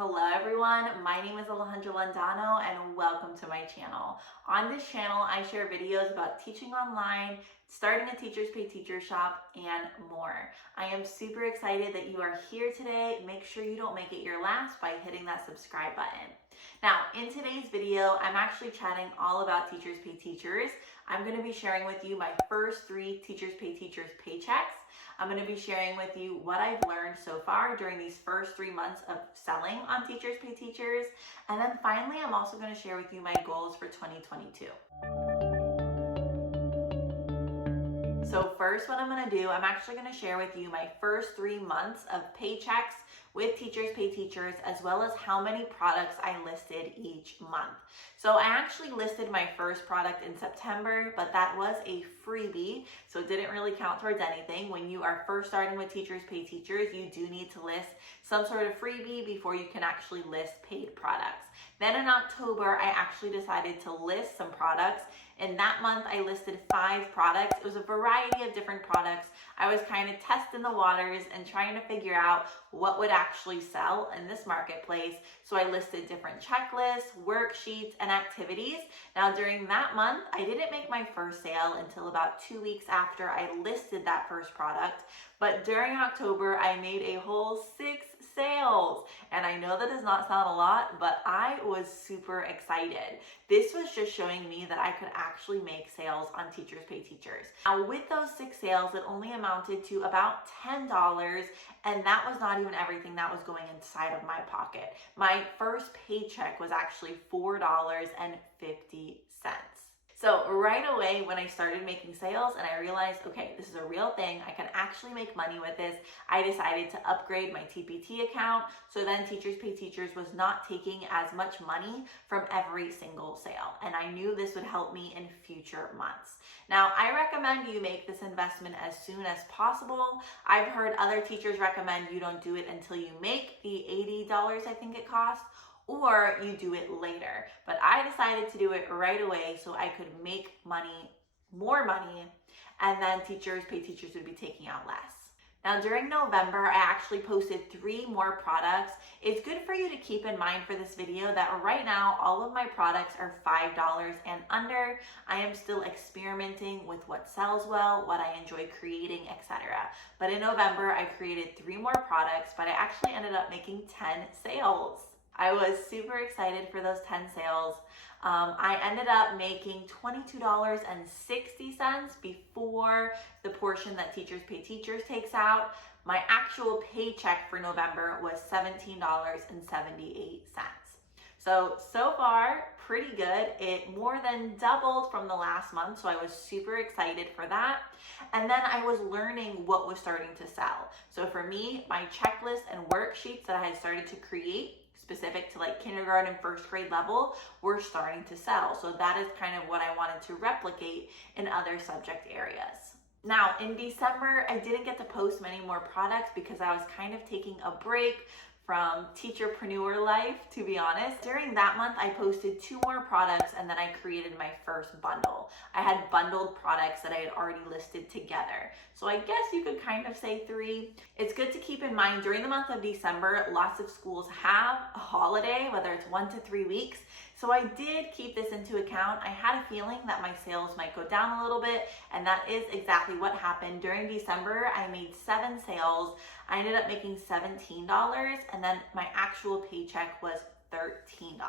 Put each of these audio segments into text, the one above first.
Hello everyone, my name is Alejandra Landano and welcome to my channel. On this channel, I share videos about teaching online, starting a Teachers Pay Teacher shop, and more. I am super excited that you are here today. Make sure you don't make it your last by hitting that subscribe button. Now, in today's video, I'm actually chatting all about Teachers Pay Teachers. I'm going to be sharing with you my first 3 Teachers Pay Teachers paychecks. I'm going to be sharing with you what I've learned so far during these first 3 months of selling on Teachers Pay Teachers. And then finally, I'm also going to share with you my goals for 2022. So first, what I'm going to do, I'm actually going to share with you my first 3 months of paychecks with Teachers Pay Teachers, as well as how many products I listed each month. So I actually listed my first product in September, but that was a freebie, so it didn't really count towards anything. When you are first starting with Teachers Pay Teachers, you do need to list some sort of freebie before you can actually list paid products. Then in October, I actually decided to list some products. In that month, I listed 5 products. It was a variety of different products. I was kind of testing the waters and trying to figure out what would actually sell in this marketplace. So I listed different checklists, worksheets, and activities. Now during that month, I didn't make my first sale until about 2 weeks after I listed that first product. But during October, I made a whole 6 sales. And I know that does not sound a lot, but I was super excited. This was just showing me that I could actually make sales on Teachers Pay Teachers. Now with those 6 sales, it only amounted to about $10, and that was not even everything that was going inside of my pocket. My first paycheck was actually $4.50. So right away when I started making sales and I realized, okay, this is a real thing, I can actually make money with this, I decided to upgrade my TPT account. So then Teachers Pay Teachers was not taking as much money from every single sale. And I knew this would help me in future months. Now, I recommend you make this investment as soon as possible. I've heard other teachers recommend you don't do it until you make the $80, I think it costs, or you do it later. But I decided to do it right away so I could make money, more money, and then Teachers Pay Teachers would be taking out less. Now during November, I actually posted 3 more products. It's good for you to keep in mind for this video that right now, all of my products are $5 and under. I am still experimenting with what sells well, what I enjoy creating, etc. But in November, I created 3 more products, but I actually ended up making 10 sales. I was super excited for those 10 sales. I ended up making $22.60 before the portion that Teachers Pay Teachers takes out. My actual paycheck for November was $17.78. So far, pretty good. It more than doubled from the last month, so I was super excited for that. And then I was learning what was starting to sell. So for me, my checklist and worksheets that I had started to create specific to like kindergarten, first grade level, were starting to sell. So that is kind of what I wanted to replicate in other subject areas. Now in December, I didn't get to post many more products because I was kind of taking a break from teacherpreneur life, to be honest. During that month, I posted 2 more products and then I created my first bundle. I had bundled products that I had already listed together. So I guess you could kind of say 3. It's good to keep in mind during the month of December, lots of schools have a holiday, whether it's 1 to 3 weeks. So I did keep this into account. I had a feeling that my sales might go down a little bit, and that is exactly what happened. During December, I made 7 sales. I ended up making $17, and then my actual paycheck was $13.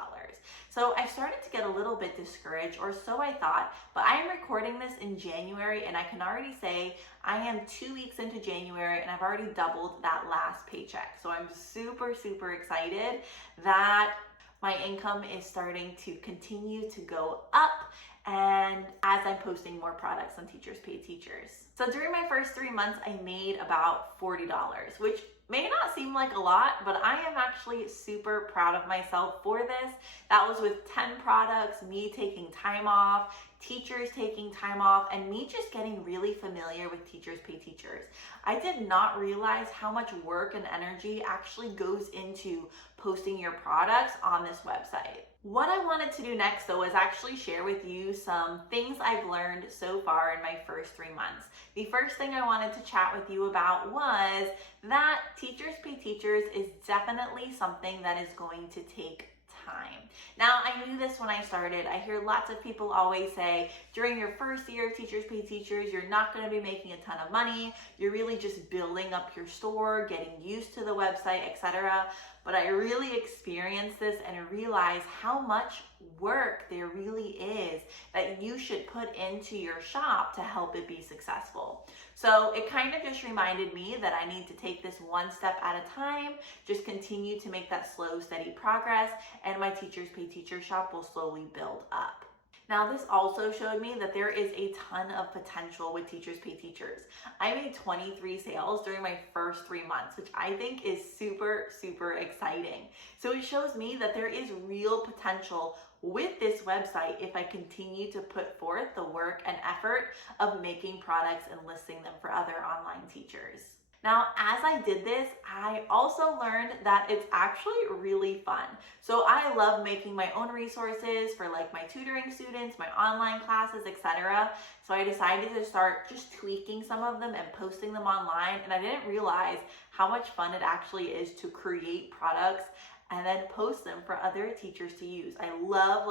So I started to get a little bit discouraged, or so I thought, but I am recording this in January and I can already say I am 2 weeks into January and I've already doubled that last paycheck. So I'm super, super excited that my income is starting to continue to go up, and as I'm posting more products on Teachers Pay Teachers. So during my first 3 months, I made about $40, which may not seem like a lot, but I am actually super proud of myself for this. That was with 10 products, me taking time off, teachers taking time off, and me just getting really familiar with Teachers Pay Teachers. I did not realize how much work and energy actually goes into posting your products on this website. What I wanted to do next though is actually share with you some things I've learned so far in my first 3 months. The first thing I wanted to chat with you about was that Teachers Pay Teachers is definitely something that is going to take time. Now, I knew this when I started. I hear lots of people always say, during your first year of Teachers Pay Teachers, you're not going to be making a ton of money. You're really just building up your store, getting used to the website, etc. But I really experienced this and realized how much work there really is that you should put into your shop to help it be successful. So it kind of just reminded me that I need to take this one step at a time, just continue to make that slow, steady progress, and my Teachers Pay Teachers shop will slowly build up. Now, this also showed me that there is a ton of potential with Teachers Pay Teachers. I made 23 sales during my first 3 months, which I think is super, super exciting. So it shows me that there is real potential with this website if I continue to put forth the work and effort of making products and listing them for other online teachers. Now, as I did this, I also learned that it's actually really fun. So I love making my own resources for like my tutoring students, my online classes, etc. So I decided to start just tweaking some of them and posting them online. And I didn't realize how much fun it actually is to create products and then post them for other teachers to use. I love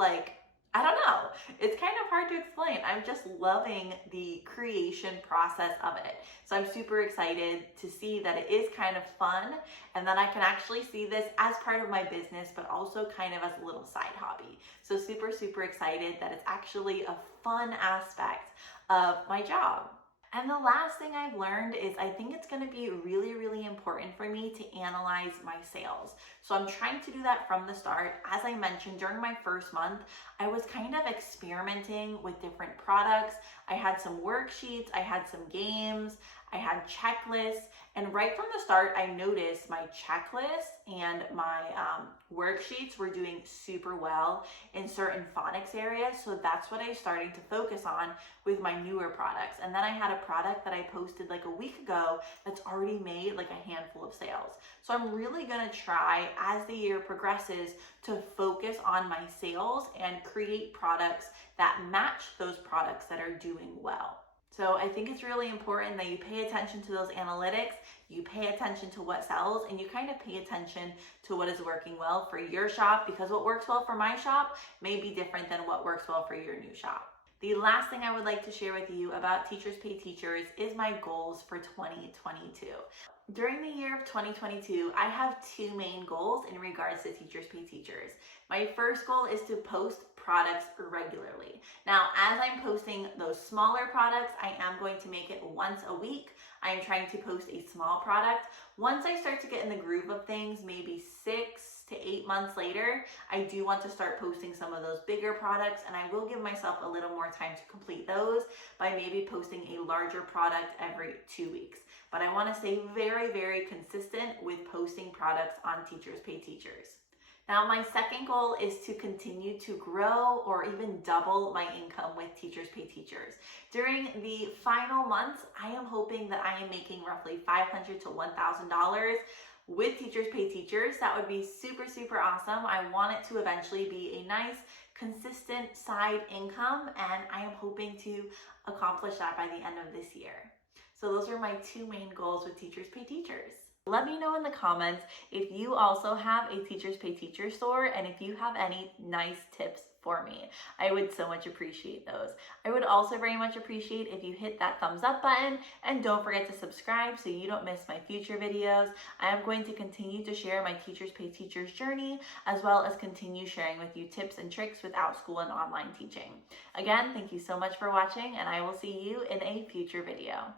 I don't know. It's kind of hard to explain. I'm just loving the creation process of it. So I'm super excited to see that it is kind of fun and that I can actually see this as part of my business, but also kind of as a little side hobby. So super, super excited that it's actually a fun aspect of my job. And the last thing I've learned is I think it's going to be really, really important for me to analyze my sales. So I'm trying to do that from the start. As I mentioned, during my first month, I was kind of experimenting with different products. I had some worksheets, I had some games, I had checklists, and right from the start, I noticed my checklist and my worksheets were doing super well in certain phonics areas. So that's what I started to focus on with my newer products. And then I had a product that I posted like a week ago that's already made like a handful of sales. So I'm really gonna try as the year progresses to focus on my sales and create products that match those products that are doing well. So I think it's really important that you pay attention to those analytics, you pay attention to what sells, and you kind of pay attention to what is working well for your shop, because what works well for my shop may be different than what works well for your new shop. The last thing I would like to share with you about Teachers Pay Teachers is my goals for 2022. During the year of 2022, I have two main goals in regards to Teachers Pay Teachers. My first goal is to post products regularly. Now, as I'm posting those smaller products, I am going to make it once a week. I am trying to post a small product. Once I start to get in the groove of things, maybe 6 to 8 months later, I do want to start posting some of those bigger products, and I will give myself a little more time to complete those by maybe posting a larger product every 2 weeks. But I want to stay very, very consistent with posting products on Teachers Pay Teachers. Now, my second goal is to continue to grow or even double my income with Teachers Pay Teachers. During the final months, I am hoping that I am making roughly $500 to $1,000 with Teachers Pay Teachers. That would be super, super awesome. I want it to eventually be a nice, consistent side income, and I am hoping to accomplish that by the end of this year. So those are my two main goals with Teachers Pay Teachers. Let me know in the comments if you also have a Teachers Pay Teachers store and if you have any nice tips for me. I would so much appreciate those. I would also very much appreciate if you hit that thumbs up button, and don't forget to subscribe so you don't miss my future videos. I am going to continue to share my Teachers Pay Teachers journey, as well as continue sharing with you tips and tricks with Outschool and online teaching. Again, thank you so much for watching, and I will see you in a future video.